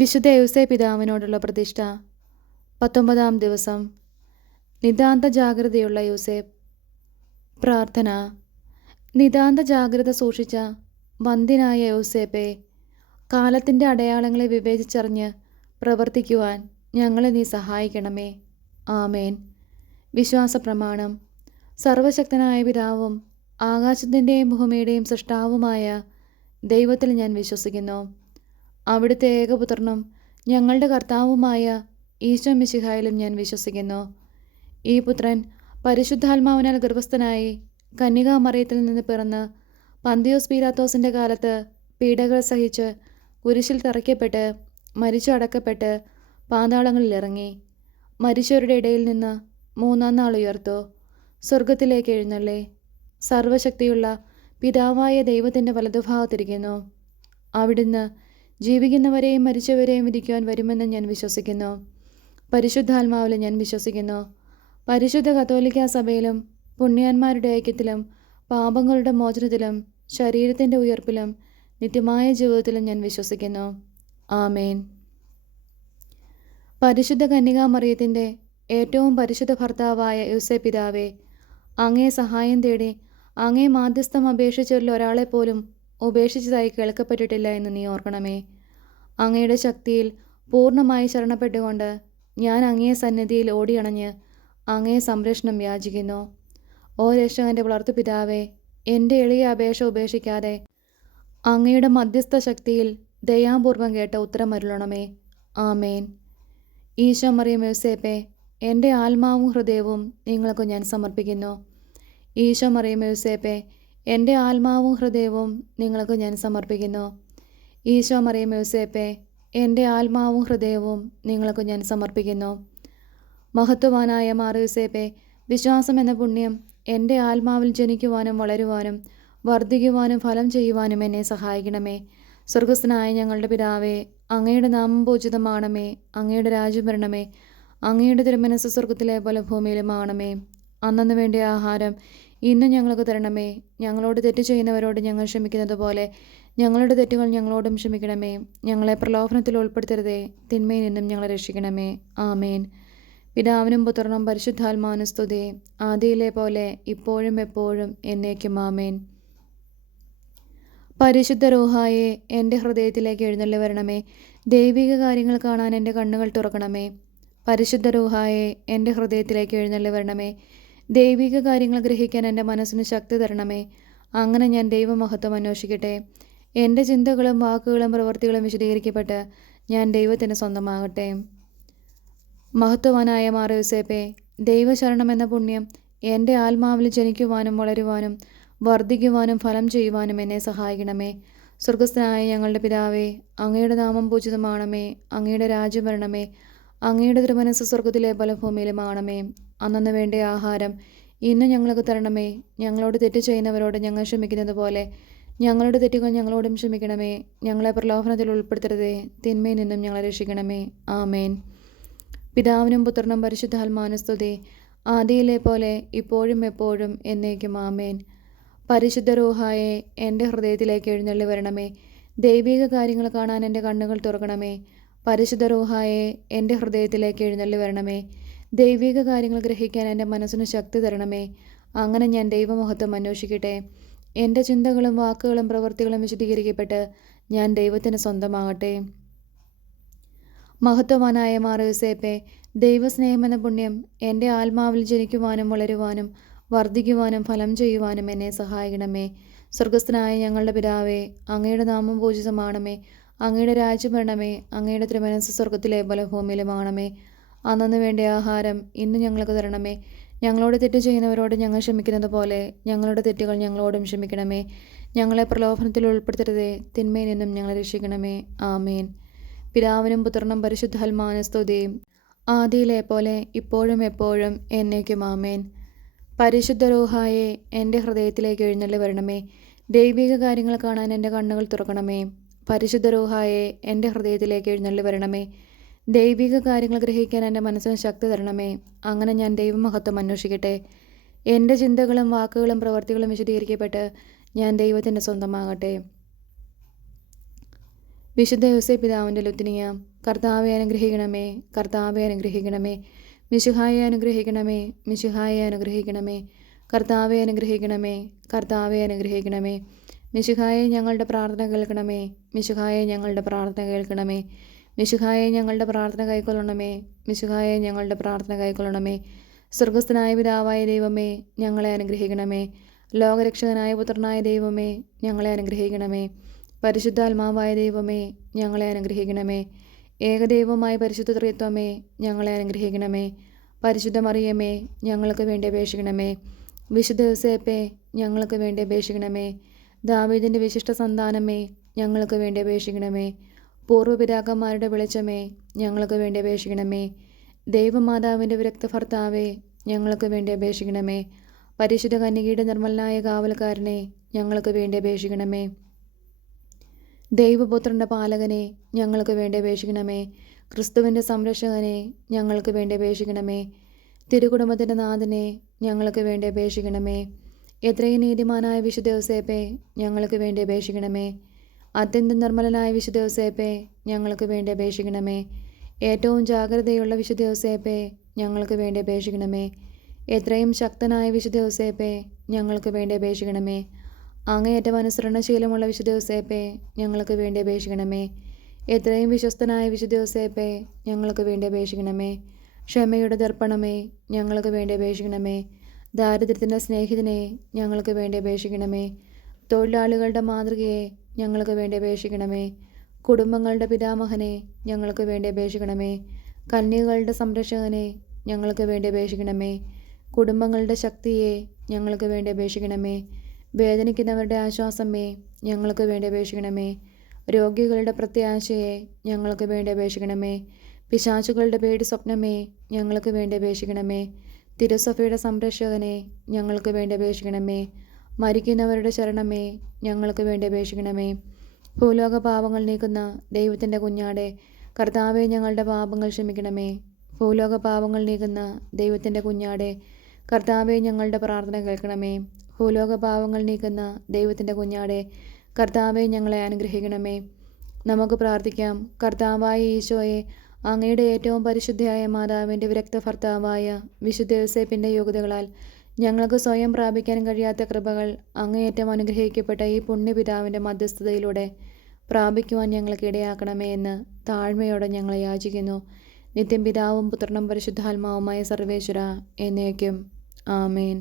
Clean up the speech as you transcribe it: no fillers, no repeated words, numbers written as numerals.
വിശുദ്ധ യൗസേ പിതാവിനോടുള്ള പ്രതിഷ്ഠ. 19-ാം ദിവസം. നിതാന്ത ജാഗ്രതയുള്ള യൂസേപ്പ്. പ്രാർത്ഥന. നിതാന്ത ജാഗ്രത സൂക്ഷിച്ച വന്ദ്യനായ യൗസേപ്പേ, കാലത്തിൻ്റെ അടയാളങ്ങളെ വിവേചിച്ചറിഞ്ഞ് പ്രവർത്തിക്കുവാൻ ഞങ്ങളെ നീ സഹായിക്കണമേ. ആമേൻ. വിശ്വാസപ്രമാണം. സർവശക്തനായ പിതാവും ആകാശത്തിൻ്റെയും ഭൂമിയുടെയും സൃഷ്ടാവുമായ ദൈവത്തിൽ ഞാൻ വിശ്വസിക്കുന്നു. അവിടുത്തെ ഏകപുത്രനും ഞങ്ങളുടെ കർത്താവുമായ ഈശോ മിശിഹായിലും ഞാൻ വിശ്വസിക്കുന്നു. ഈ പുത്രൻ പരിശുദ്ധാത്മാവിനാൽ ഗർഭസ്ഥനായി കന്യകാമറിയത്തിൽ നിന്ന് പിറന്ന് പന്തിയോസ് പീലാത്തോസിൻ്റെ കാലത്ത് പീഡകൾ സഹിച്ച് കുരിശിൽ തറയ്ക്കപ്പെട്ട് മരിച്ചു അടക്കപ്പെട്ട് പാതാളങ്ങളിൽ ഇറങ്ങി. മരിച്ചവരുടെ ഇടയിൽ നിന്ന് 3-ാം നാൾ ഉയർത്തു. സ്വർഗത്തിലേക്ക് എഴുന്നള്ളി. സർവശക്തിയുള്ള പിതാവായ ദൈവത്തിൻ്റെ വലതുഭാഗത്തിരിക്കുന്നു. അവിടുന്ന് ജീവിക്കുന്നവരെയും മരിച്ചവരെയും വിധിക്കുവാൻ വരുമെന്ന് ഞാൻ വിശ്വസിക്കുന്നു. പരിശുദ്ധാത്മാവിൽ ഞാൻ വിശ്വസിക്കുന്നു. പരിശുദ്ധ കത്തോലിക്കാ സഭയിലും പുണ്യാന്മാരുടെ ഐക്യത്തിലും പാപങ്ങളുടെ മോചനത്തിലും ശരീരത്തിൻ്റെ ഉയർപ്പിലും നിത്യമായ ജീവിതത്തിലും ഞാൻ വിശ്വസിക്കുന്നു. ആമേൻ. പരിശുദ്ധ കന്യകാമറിയത്തിൻ്റെ ഏറ്റവും പരിശുദ്ധ ഭർത്താവായ യൗസേ പിതാവേ, അങ്ങേ സഹായം തേടി അങ്ങേ മാധ്യസ്ഥം അപേക്ഷിച്ചവരിൽ ഒരാളെപ്പോലും ഉപേക്ഷിച്ചതായി കേൾക്കപ്പെട്ടിട്ടില്ല എന്ന് നീ ഓർക്കണമേ. അങ്ങയുടെ ശക്തിയിൽ പൂർണ്ണമായി ശരണപ്പെട്ടുകൊണ്ട് ഞാൻ അങ്ങേ സന്നിധിയിൽ ഓടിയണഞ്ഞ് അങ്ങേ സംരക്ഷണം യാചിക്കുന്നു. ഓ രക്ഷകൻ്റെ വളർത്തു പിതാവേ, എൻ്റെ എളിയ അപേക്ഷ ഉപേക്ഷിക്കാതെ അങ്ങയുടെ മധ്യസ്ഥ ശക്തിയിൽ ദയാപൂർവം കേട്ട ഉത്തരമരുളണമേ. ആമേൻ. ഈശോ മറിയം യൗസേപ്പേ, എൻ്റെ ആത്മാവും ഹൃദയവും നിങ്ങൾക്ക് ഞാൻ സമർപ്പിക്കുന്നു. ഈശോ മറിയം യൗസേപ്പേ, എൻ്റെ ആത്മാവും ഹൃദയവും നിങ്ങൾക്ക് ഞാൻ സമർപ്പിക്കുന്നു. ഈശോ മറിയം യൗസേപ്പേ, എൻ്റെ ആത്മാവും ഹൃദയവും നിങ്ങൾക്ക് ഞാൻ സമർപ്പിക്കുന്നു. മഹത്വവാനായ മാർ യൗസേപ്പേ, വിശ്വാസം എന്ന പുണ്യം എൻ്റെ ആത്മാവിൽ ജനിക്കുവാനും വളരുവാനും വർദ്ധിക്കുവാനും ഫലം ചെയ്യുവാനും എന്നെ സഹായിക്കണമേ. സ്വർഗസ്ഥനായ ഞങ്ങളുടെ പിതാവേ, അങ്ങയുടെ നാമം പൂജിതമാണമേ. അങ്ങയുടെ രാജ്യം വരണമേ. അങ്ങയുടെ തിരുമനസ്സ് സ്വർഗത്തിലെ പോലെ ഭൂമിയിലും ആണമേ. അന്നന്ന് വേണ്ടിയ ആഹാരം ഇന്ന് ഞങ്ങൾക്ക് തരണമേ. ഞങ്ങളോട് തെറ്റ് ചെയ്യുന്നവരോട് ഞങ്ങൾ ക്ഷമിക്കുന്നത് പോലെ ഞങ്ങളുടെ തെറ്റുകൾ ഞങ്ങളോടും ക്ഷമിക്കണമേ. ഞങ്ങളെ പ്രലോഭനത്തിൽ ഉൾപ്പെടുത്തരുതേ, തിന്മയിൽ നിന്നും ഞങ്ങളെ രക്ഷിക്കണമേ. ആമേൻ. പിതാവിനും പുത്രനും പരിശുദ്ധാത്മാവിനും സ്തുതി, ആദിയിലെ പോലെ ഇപ്പോഴും എപ്പോഴും എന്നേക്കും. ആമേൻ. പരിശുദ്ധ റൂഹായെ എൻ്റെ ഹൃദയത്തിലേക്ക് എഴുന്നള്ളി വരണമേ. ദൈവിക കാര്യങ്ങൾ കാണാൻ എൻ്റെ കണ്ണുകൾ തുറക്കണമേ. പരിശുദ്ധ റൂഹായെ എൻ്റെ ഹൃദയത്തിലേക്ക് എഴുന്നള്ളി വരണമേ. ദൈവിക കാര്യങ്ങൾ ഗ്രഹിക്കാൻ എൻ്റെ മനസ്സിന് ശക്തി തരണമേ. അങ്ങനെ ഞാൻ ദൈവമഹത്വം അന്വേഷിക്കട്ടെ. എൻ്റെ ചിന്തകളും വാക്കുകളും പ്രവൃത്തികളും വിശദീകരിക്കപ്പെട്ട് ഞാൻ ദൈവത്തിന് സ്വന്തമാകട്ടെ. മഹത്വവാനായ മാർ യൗസേപ്പേ, ദൈവശരണം എന്ന പുണ്യം എൻ്റെ ആത്മാവിൽ ജനിക്കുവാനും വളരുവാനും വർദ്ധിക്കുവാനും ഫലം ചെയ്യുവാനും എന്നെ സഹായിക്കണമേ. സ്വർഗസ്ഥനായ ഞങ്ങളുടെ പിതാവേ, അങ്ങയുടെ നാമം പൂജിതമാണമേ. അങ്ങയുടെ രാജ്യം വരണമേ. അങ്ങയുടെ തിരുമനസ്സ് സ്വർഗത്തിലെ പോലെ ഭൂമിയിലും ആണമേ. അന്നന്ന് വേണ്ടിയ ആഹാരം ഇന്ന് ഞങ്ങൾക്ക് തരണമേ. ഞങ്ങളോട് തെറ്റ് ചെയ്യുന്നവരോട് ഞങ്ങൾ ക്ഷമിക്കുന്നത് പോലെ ഞങ്ങളുടെ തെറ്റുകൾ ഞങ്ങളോടും ക്ഷമിക്കണമേ. ഞങ്ങളെ പ്രലോഭനത്തിൽ ഉൾപ്പെടുത്തരുതേ, തിന്മയിൽ നിന്നും ഞങ്ങളെ രക്ഷിക്കണമേ. ആമേൻ. പിതാവിനും പുത്രനും പരിശുദ്ധാത്മാവിനും സ്തുതി, ആദിയിലെ പോലെ ഇപ്പോഴും എപ്പോഴും എന്നേക്കും. ആമേൻ. പരിശുദ്ധ റൂഹായെ എൻ്റെ ഹൃദയത്തിലേക്ക് എഴുന്നള്ളി വരണമേ. ദൈവിക കാര്യങ്ങൾ കാണാൻ എൻ്റെ കണ്ണുകൾ തുറക്കണമേ. പരിശുദ്ധ റൂഹായെ എൻ്റെ ഹൃദയത്തിലേക്ക് എഴുന്നള്ളി വരണമേ. ദൈവിക കാര്യങ്ങൾ ഗ്രഹിക്കാൻ എൻ്റെ മനസ്സിന് ശക്തി തരണമേ. അങ്ങനെ ഞാൻ ദൈവമഹത്വം അന്വേഷിക്കട്ടെ. എൻ്റെ ചിന്തകളും വാക്കുകളും പ്രവൃത്തികളും വിശദീകരിക്കപ്പെട്ട് ഞാൻ ദൈവത്തിന് സ്വന്തമാകട്ടെ. മഹത്വവാനായ മാർ യൗസേപ്പേ, ദൈവസ്നേഹം എന്ന പുണ്യം എൻ്റെ ആത്മാവിൽ ജനിക്കുവാനും വളരുവാനും വർദ്ധിക്കുവാനും ഫലം ചെയ്യുവാനും എന്നെ സഹായിക്കണമേ. സ്വർഗസ്ഥനായ ഞങ്ങളുടെ പിതാവേ, അങ്ങയുടെ നാമം പൂജിതമാണമേ. അങ്ങയുടെ രാജ്യം വരണമേ. അങ്ങയുടെ തിരുമനസ്സ് സ്വർഗത്തിലെ പോലെ ഭൂമിയിലും ആണമേ. അന്നന്ന് വേണ്ടിയ ആഹാരം ഇന്ന് ഞങ്ങൾക്ക് തരണമേ. ഞങ്ങളോട് തെറ്റ് ചെയ്യുന്നവരോട് ഞങ്ങൾ ക്ഷമിക്കുന്നത് പോലെ ഞങ്ങളുടെ തെറ്റുകൾ ഞങ്ങളോടും ക്ഷമിക്കണമേ. ഞങ്ങളെ പ്രലോഭനത്തിൽ ഉൾപ്പെടുത്തരുതേ, തിന്മയിൽ നിന്നും ഞങ്ങളെ രക്ഷിക്കണമേ. ആമേൻ. പിതാവിനും പുത്രനും പരിശുദ്ധാത്മാവിനും സ്തുതി, ആദിയിലെ പോലെ ഇപ്പോഴും എപ്പോഴും എന്നേക്കും. ആമേൻ. പരിശുദ്ധ റൂഹായെ എൻ്റെ ഹൃദയത്തിലേക്ക് എഴുന്നള്ളി വരണമേ. ദൈവിക കാര്യങ്ങൾ കാണാൻ എൻ്റെ കണ്ണുകൾ തുറക്കണമേ. പരിശുദ്ധ റൂഹായെ എൻ്റെ ഹൃദയത്തിലേക്ക് എഴുന്നള്ളി വരണമേ. ദൈവിക കാര്യങ്ങൾ ഗ്രഹിക്കാൻ എൻ്റെ മനസ്സിന് ശക്തി തരണമേ. അങ്ങനെ ഞാൻ ദൈവമഹത്വം അന്വേഷിക്കട്ടെ. എൻ്റെ ചിന്തകളും വാക്കുകളും പ്രവൃത്തികളും വിശദീകരിക്കപ്പെട്ട് ഞാൻ ദൈവത്തിൻ്റെ സ്വന്തമാകട്ടെ. വിശുദ്ധ യോസേപ്പ് പിതാവിൻ്റെ ലുത്തിനിയ. കർത്താവെ അനുഗ്രഹിക്കണമേ, കർത്താവെ അനുഗ്രഹിക്കണമേ. മിശിഹായെ അനുഗ്രഹിക്കണമേ, മിശിഹായെ അനുഗ്രഹിക്കണമേ. കർത്താവെ അനുഗ്രഹിക്കണമേ, കർത്താവെ അനുഗ്രഹിക്കണമേ. മിശിഹായെ ഞങ്ങളുടെ പ്രാർത്ഥന കേൾക്കണമേ, മിശിഹായെ ഞങ്ങളുടെ പ്രാർത്ഥന കേൾക്കണമേ. മിശിഹായെ ഞങ്ങളുടെ പ്രാർത്ഥന കൈക്കൊള്ളണമേ, മിശിഹായെ ഞങ്ങളുടെ പ്രാർത്ഥന കൈക്കൊള്ളണമേ. സ്വർഗസ്ഥനായ പിതാവായ ദൈവമേ, ഞങ്ങളെ അനുഗ്രഹിക്കണമേ. ലോകരക്ഷകനായ പുത്രനായ ദൈവമേ, ഞങ്ങളെ അനുഗ്രഹിക്കണമേ. പരിശുദ്ധാത്മാവായ ദൈവമേ, ഞങ്ങളെ അനുഗ്രഹിക്കണമേ. ഏകദൈവമായ പരിശുദ്ധ ത്രിത്വമേ, ഞങ്ങളെ അനുഗ്രഹിക്കണമേ. പരിശുദ്ധ മറിയമേ, ഞങ്ങൾക്ക് വേണ്ടി അപേക്ഷിക്കണമേ. വിശുദ്ധ യോസേപ്പേ, ഞങ്ങൾക്ക് വേണ്ടി അപേക്ഷിക്കണമേ. ദാവീദിൻ്റെ വിശിഷ്ട സന്താനമേ, ഞങ്ങൾക്ക് വേണ്ടി അപേക്ഷിക്കണമേ. പൂർവ്വപിതാക്കന്മാരുടെ വെളിച്ചമേ, ഞങ്ങൾക്ക് വേണ്ടി അപേക്ഷിക്കണമേ. ദൈവമാതാവിൻ്റെ വിരക്ത ഭർത്താവേ, ഞങ്ങൾക്ക് വേണ്ടി അപേക്ഷിക്കണമേ. പരിശുദ്ധ കന്യകയുടെ നിർമ്മലനായ കാവൽക്കാരനെ, ഞങ്ങൾക്ക് വേണ്ടി അപേക്ഷിക്കണമേ. ദൈവപുത്രൻ്റെ പാലകനെ, ഞങ്ങൾക്ക് വേണ്ടി അപേക്ഷിക്കണമേ. ക്രിസ്തുവിൻ്റെ സംരക്ഷകനെ, ഞങ്ങൾക്ക് വേണ്ടി അപേക്ഷിക്കണമേ. തിരുകുടുംബത്തിൻ്റെ നാഥനെ, ഞങ്ങൾക്ക് വേണ്ടി അപേക്ഷിക്കണമേ. എത്രയും നീതിമാനായ വിശുദ്ധ യോസേപ്പേ, ഞങ്ങൾക്ക് വേണ്ടി അപേക്ഷിക്കണമേ. അത്യന്തം നിർമ്മലനായ വിശുദ്ധ യോസേപ്പേ, ഞങ്ങൾക്ക് വേണ്ടി അപേക്ഷിക്കണമേ. ഏറ്റവും ജാഗ്രതയുള്ള വിശുദ്ധ യോസേപ്പേ, ഞങ്ങൾക്ക് വേണ്ടി അപേക്ഷിക്കണമേ. എത്രയും ശക്തനായ വിശുദ്ധ യോസേപ്പേ, ഞങ്ങൾക്ക് വേണ്ടി അപേക്ഷിക്കണമേ. അങ്ങേയറ്റം അനുസരണശീലമുള്ള വിശുദ്ധ യോസേപ്പേ, ഞങ്ങൾക്ക് വേണ്ടി അപേക്ഷിക്കണമേ. എത്രയും വിശ്വസ്തനായ വിശുദ്ധ യോസേപ്പേ, ഞങ്ങൾക്ക് വേണ്ടി അപേക്ഷിക്കണമേ. ക്ഷമയുടെ ദർപ്പണമേ, ഞങ്ങൾക്ക് വേണ്ടി അപേക്ഷിക്കണമേ. ദാരിദ്ര്യത്തിൻ്റെ സ്നേഹിതനെ, ഞങ്ങൾക്ക് വേണ്ടി അപേക്ഷിക്കണമേ. തൊഴിലാളികളുടെ മാതൃകയെ, ഞങ്ങൾക്ക് വേണ്ടി അപേക്ഷിക്കണമേ. കുടുംബങ്ങളുടെ പിതാമഹനെ, ഞങ്ങൾക്ക് വേണ്ടി അപേക്ഷിക്കണമേ. കന്യകകളുടെ സംരക്ഷകനെ, ഞങ്ങൾക്ക് വേണ്ടി അപേക്ഷിക്കണമേ. കുടുംബങ്ങളുടെ ശക്തിയെ, ഞങ്ങൾക്ക് വേണ്ടി അപേക്ഷിക്കണമേ. വേദനിക്കുന്നവരുടെ ആശ്വാസമേ, ഞങ്ങൾക്ക് വേണ്ടി അപേക്ഷിക്കണമേ. രോഗികളുടെ പ്രത്യാശയെ, ഞങ്ങൾക്ക് വേണ്ടി അപേക്ഷിക്കണമേ. പിശാചുകളുടെ പേടി സ്വപ്നമേ, ഞങ്ങൾക്ക് വേണ്ടി അപേക്ഷിക്കണമേ. തിരുസഭയുടെ സംരക്ഷകനെ, ഞങ്ങൾക്ക് വേണ്ടി അപേക്ഷിക്കണമേ. മരിക്കുന്നവരുടെ ശരണമേ, ഞങ്ങൾക്ക് വേണ്ടി അപേക്ഷിക്കണമേ. ഭൂലോക പാപങ്ങൾ നീക്കുന്ന ദൈവത്തിൻ്റെ കുഞ്ഞാടെ, കർത്താവെ ഞങ്ങളുടെ പാപങ്ങൾ ക്ഷമിക്കണമേ. ഭൂലോക പാപങ്ങൾ നീക്കുന്ന ദൈവത്തിൻ്റെ കുഞ്ഞാടെ, കർത്താവെ ഞങ്ങളുടെ പ്രാർത്ഥന കേൾക്കണമേ. ഭൂലോക പാപങ്ങൾ നീക്കുന്ന ദൈവത്തിൻ്റെ കുഞ്ഞാടെ, കർത്താവെ ഞങ്ങളെ അനുഗ്രഹിക്കണമേ. നമുക്ക് പ്രാർത്ഥിക്കാം. കർത്താവായ ഈശോയെ, അങ്ങയുടെ ഏറ്റവും പരിശുദ്ധയായ മാതാവിൻ്റെ വിരക്ത ഭർത്താവായ വിശുദ്ധ യോസേപ്പിൻ്റെ യോഗ്യതകളാൽ ഞങ്ങൾക്ക് സ്വയം പ്രാപിക്കാൻ കഴിയാത്ത കൃപകൾ അങ്ങേയറ്റം അനുഗ്രഹിക്കപ്പെട്ട ഈ പുണ്യപിതാവിൻ്റെ മധ്യസ്ഥതയിലൂടെ പ്രാപിക്കുവാൻ ഞങ്ങൾക്ക് ഇടയാക്കണമേ എന്ന് താഴ്മയോടെ ഞങ്ങൾ യാചിക്കുന്നു. നിത്യം പിതാവും പുത്രനും പരിശുദ്ധാത്മാവുമായ സർവേശ്വര എന്നേക്കും. ആമേൻ.